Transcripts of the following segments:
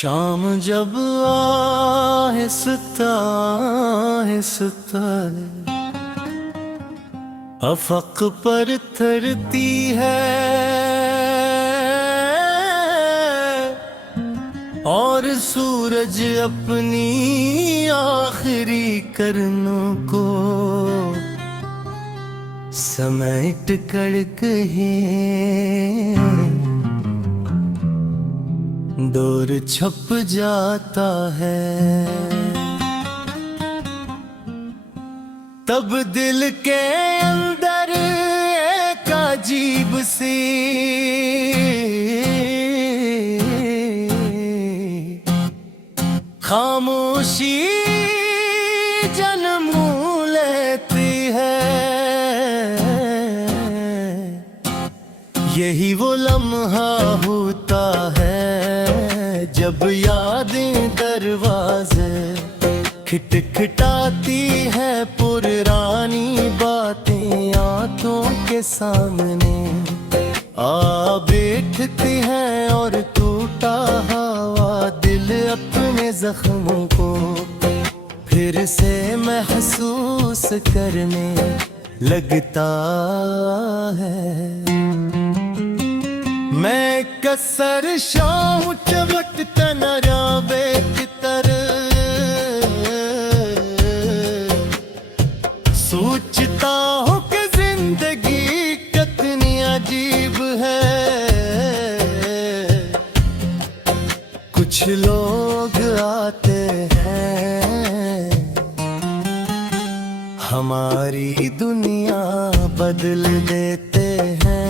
शाम जब आहिस्ता आहिस्ता अफक पर थरती है और सूरज अपनी आखिरी किरणों को समेट कर कहीं दूर छप जाता है। तब दिल के अंदर एक अजीब सी खामोशी जन्म लेती है। यही वो लम्हा होता है जब यादें दरवाजे खटखटाती है, पुरानी बातें आंखों के सामने आ बैठती हैं और टूटा हुआ दिल अपने जख्मों को फिर से महसूस करने लगता है। मैं कसर शाम चमकता नराबे की तरह सोचता हूँ कि जिंदगी कितनी अजीब है। कुछ लोग आते हैं हमारी दुनिया बदल देते हैं,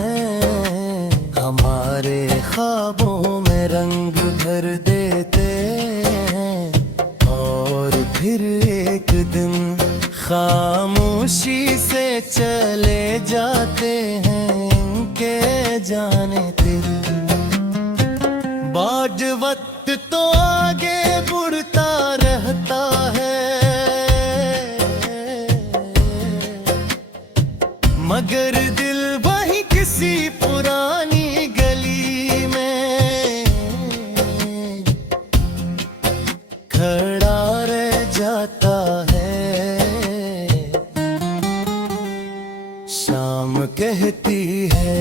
हमारे ख्वाबों में रंग भर देते हैं और फिर एक दिन खामोशी से चले जाते हैं इनके जाने दिल। बाद वक्त तो आगे बढ़ता रहता है मगर दिल वही किसी पुरानी गली में खड़ा रह जाता है। शाम कहती है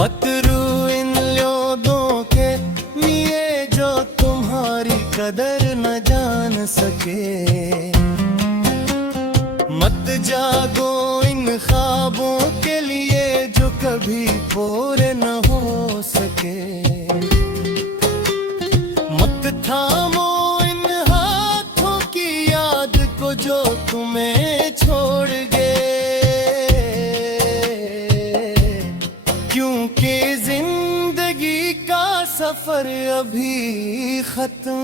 मत रो इन लोगों के लिए जो तुम्हारी कदर न जान सके, मत जागो इन ख्वाबों के लिए जो कभी पूरे न हो सके, मत थामो इन हाथों की याद को जो तुम्हें छोड़ गए, क्योंकि जिंदगी का सफर अभी खत्म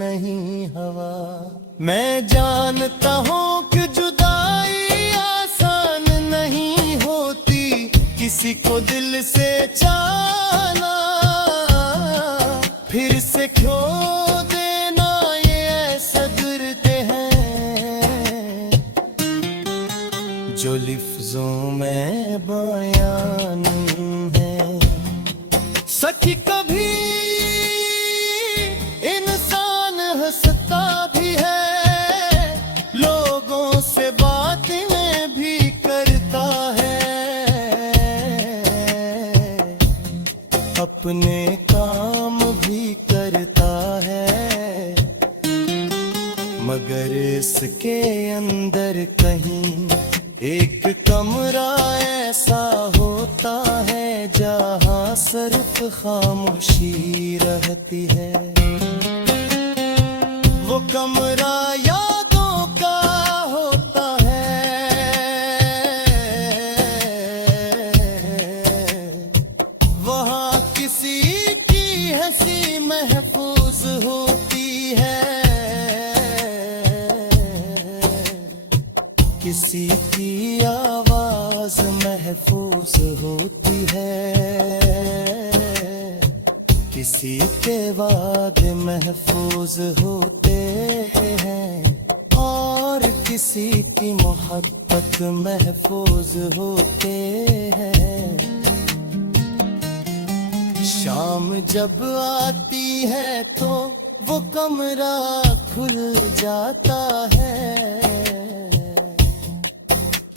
नहीं हुआ। मैं जानता हूँ कि जुदाई आसान नहीं होती, किसी को दिल से चाहना फिर से खो देना ये ऐसा गिरते हैं जो लफ्जों में बयान है। सखी कभी इंसान हंसता भी है, लोगों से बातें भी करता है, अपने काम भी करता है, मगर इसके अंदर कहीं एक कमरा ऐसा होता है जहाँ सिर्फ खामोशी रहती है। वो कमरा यादों का होता है, वहाँ किसी की हंसी महफूज होती है, किसी की आवाज महफूज होती है, किसी के वादे महफूज होते हैं और किसी की मोहब्बत महफूज होते हैं। शाम जब आती है तो वो कमरा खुल जाता है,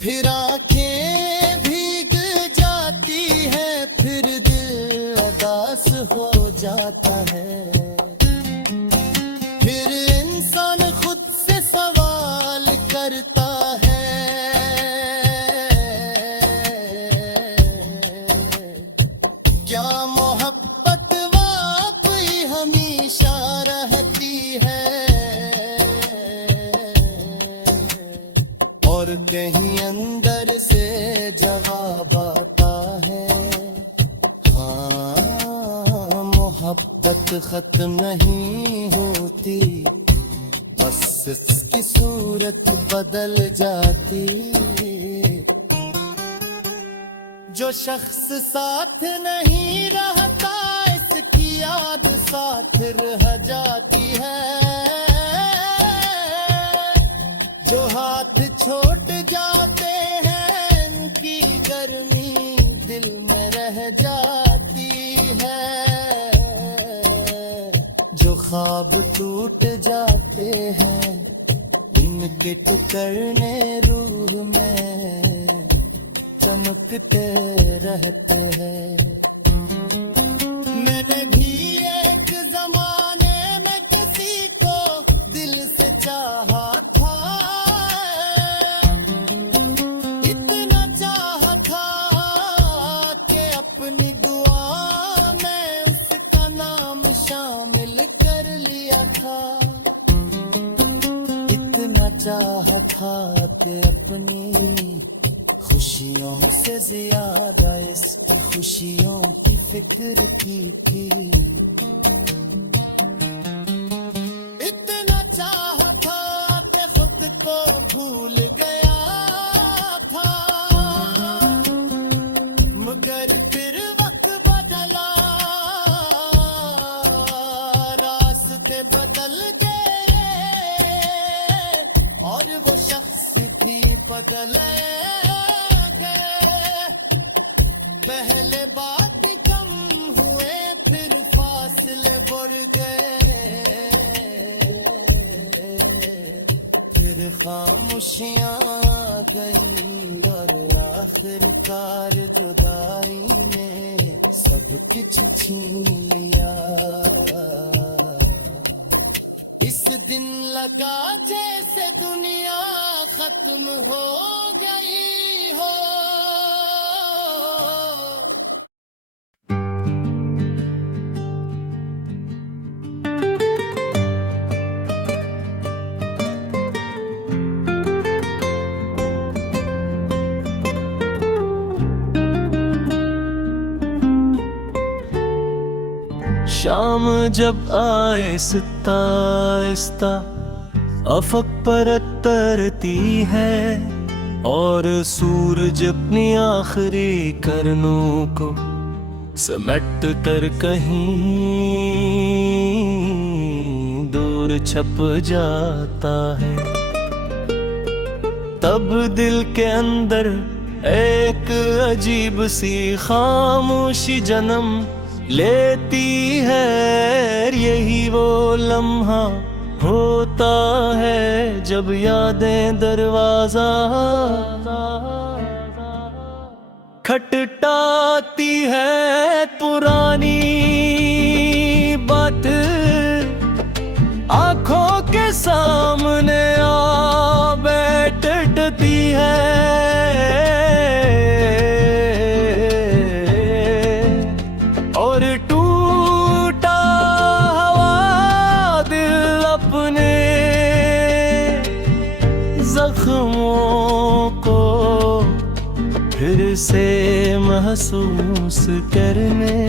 फिर आंखें भीग जाती है, फिर दिल उदास हो जाता है। फिर इंसान खुद से सवाल करता है, क्या मोहब्बत वाकई हमेशा रहती है? और कहीं अंदर से जवाब आता है, हाँ मोहब्बत खत्म नहीं होती, बस इसकी सूरत बदल जाती। जो शख्स साथ नहीं रहता, इसकी याद साथ रह जाती है। जो हाथ छोड़ जाते हैं, उनकी गर्मी दिल में रह जाती है। जो ख्वाब टूट जाते हैं, उनके टुकड़ने रूह में चमकते रहते हैं। मैंने भी एक जमाने में किसी को दिल से चाहा था, इतना चाहा था कि अपनी दुआ में उसका नाम शामिल कर लिया था। इतना चाहा था कि अपनी खुशियों से ज्यादा इसकी खुशियों की फिक्र की थी। इतना चाहा था कि खुद को भूल गया था, मगर फिर वक्त बदला, रास्ते बदल गए और वो शख्स भी बदले। पहले बात कम हुए, फिर फासले बढ़ गए, फिर खामोशियां गई और आखिरकार जुदाई ने सब कुछ छीन लिया। इस दिन लगा जैसे दुनिया खत्म हो गई हो। शाम जब आए आहिस्ता आहिस्ता अफक पर तरती है, और सूरज अपनी आखिरी किरणों को समेट कर कहीं दूर छप जाता है। तब दिल के अंदर एक अजीब सी खामोशी जन्म लेती है। यही वो लम्हा होता है जब यादें दरवाजा खटखटाती है। पुरानी बात आंखों के सामने आ बैठती है, और टूटा हुआ दिल अपने जख्मों को फिर से महसूस करने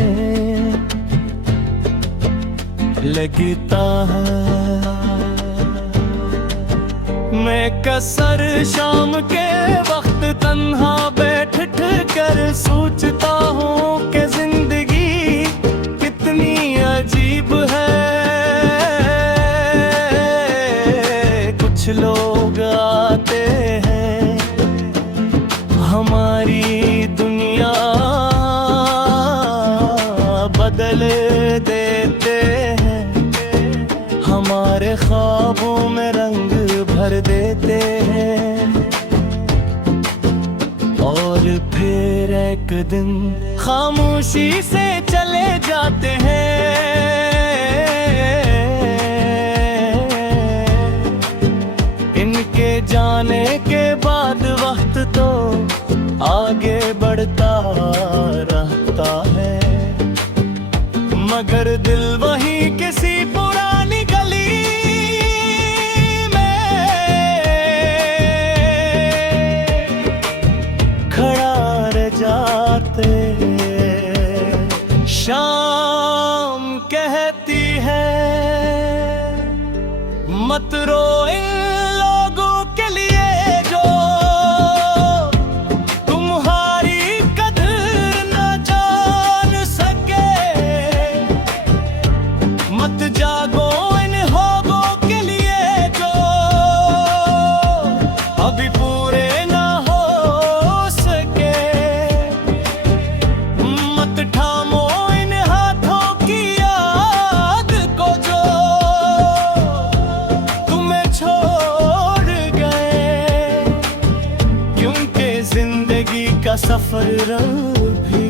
लगता है। मैं कसर शाम के वक्त तन्हा बैठ कर सोचता हूँ कि जिंदगी कितनी अजीब है। कुछ लोग आते हैं हमारी दुनिया बदल देते हैं, हमारे ख्वाबों में रंग भर देते हैं। और फिर एक दिन खामोशी से चले जाते हैं। इनके जाने के बाद वक्त तो आगे बढ़ता रहता है, मगर दिल वही किसी पुरानी गली में खड़ा रह जाते हैं। शाम कहती है मत रो इन लोगों के लिए जो जागो इन होगों के लिए जो अभी पूरे ना हो सके। मत थामो इन हाथों की याद को जो तुम्हें छोड़ गए, क्योंकि जिंदगी का सफर भी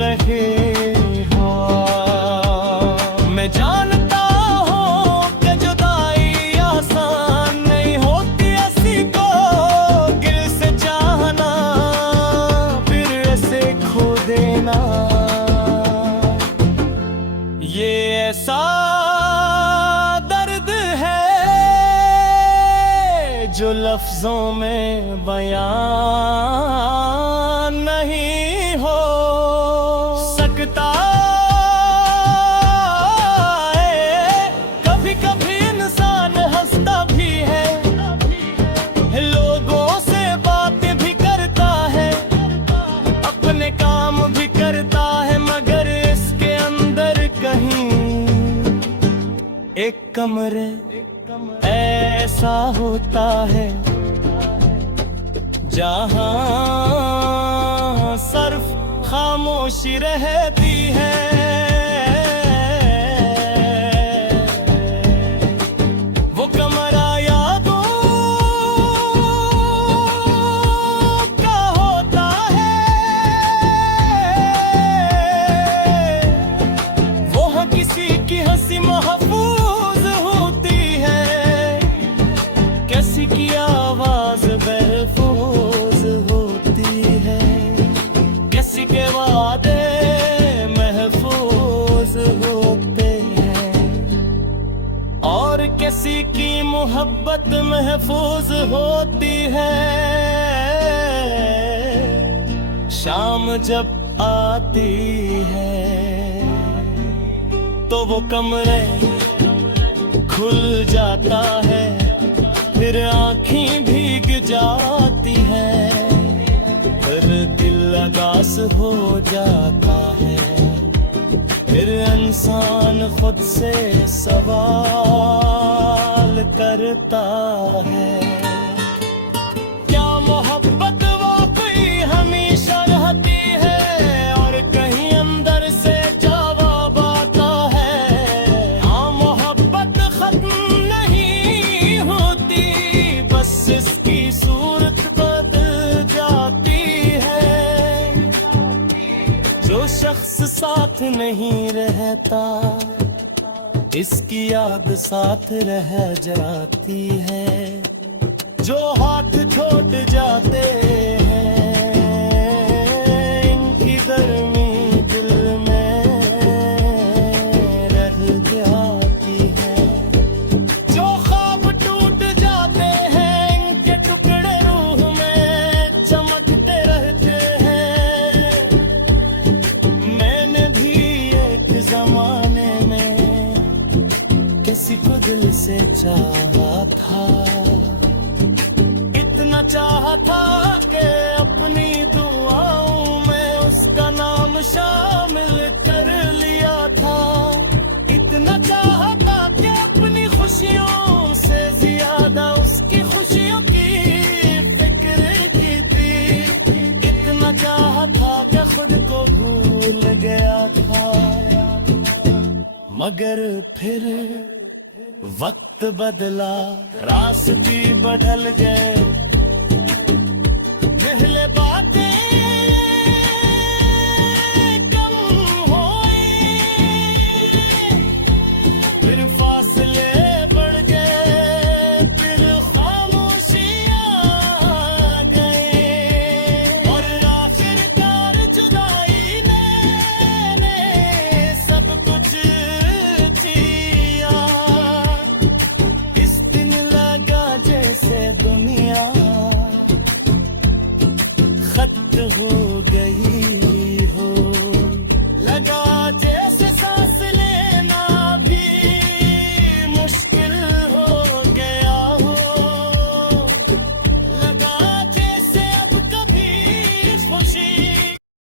रहे। मैं जानता हूँ कि जुदाई आसान नहीं होती, ऐसी को दिल से चाहना फिर ऐसे खो देना। ये ऐसा दर्द है जो लफ्जों में बयां नहीं हो सकता। एक कमरे ऐसा होता है जहां सिर्फ खामोशी रहती है। वो कमरा यादों का होता है, वो है किसी की हंसी महफूज होती है, किसी की आवाज महफूज होती है, किसी के वादे महफूज होते हैं, और किसी की मोहब्बत महफूज होती है। शाम जब आती है तो वो कमरे खुल जाता है, फिर आँखें भीग जाती है, फिर दिल अगास हो जाता है, फिर इंसान खुद से सवाल करता है, क्या मोहब्बत वाकई हमेशा रहती है और कहीं अंदर से जवाब आता है। हाँ, मोहब्बत खत्म नहीं होती, बस इसकी सूरत बदल जाती है। जो शख्स साथ नहीं रहता, इसकी याद साथ रह जाती है। जो हाथ छोड़ जाते हैं, इनकी गर्मी दिल में रह जाती है। जो ख्वाब टूट जाते हैं, इनके टुकड़े रूह में चमकते रहते हैं। मैंने भी एक जमाने में किसी को दिल से चाहा था, इतना चाहा था कि अपनी दुआओं में उसका नाम शामिल कर लिया था। इतना चाहा था कि अपनी खुशियों से ज्यादा उसकी खुशियों की फिक्र की थी। इतना चाहा था कि खुद को भूल भूल गया था, मगर फिर वक्त बदला, रास्ते बदल गए, पहले बार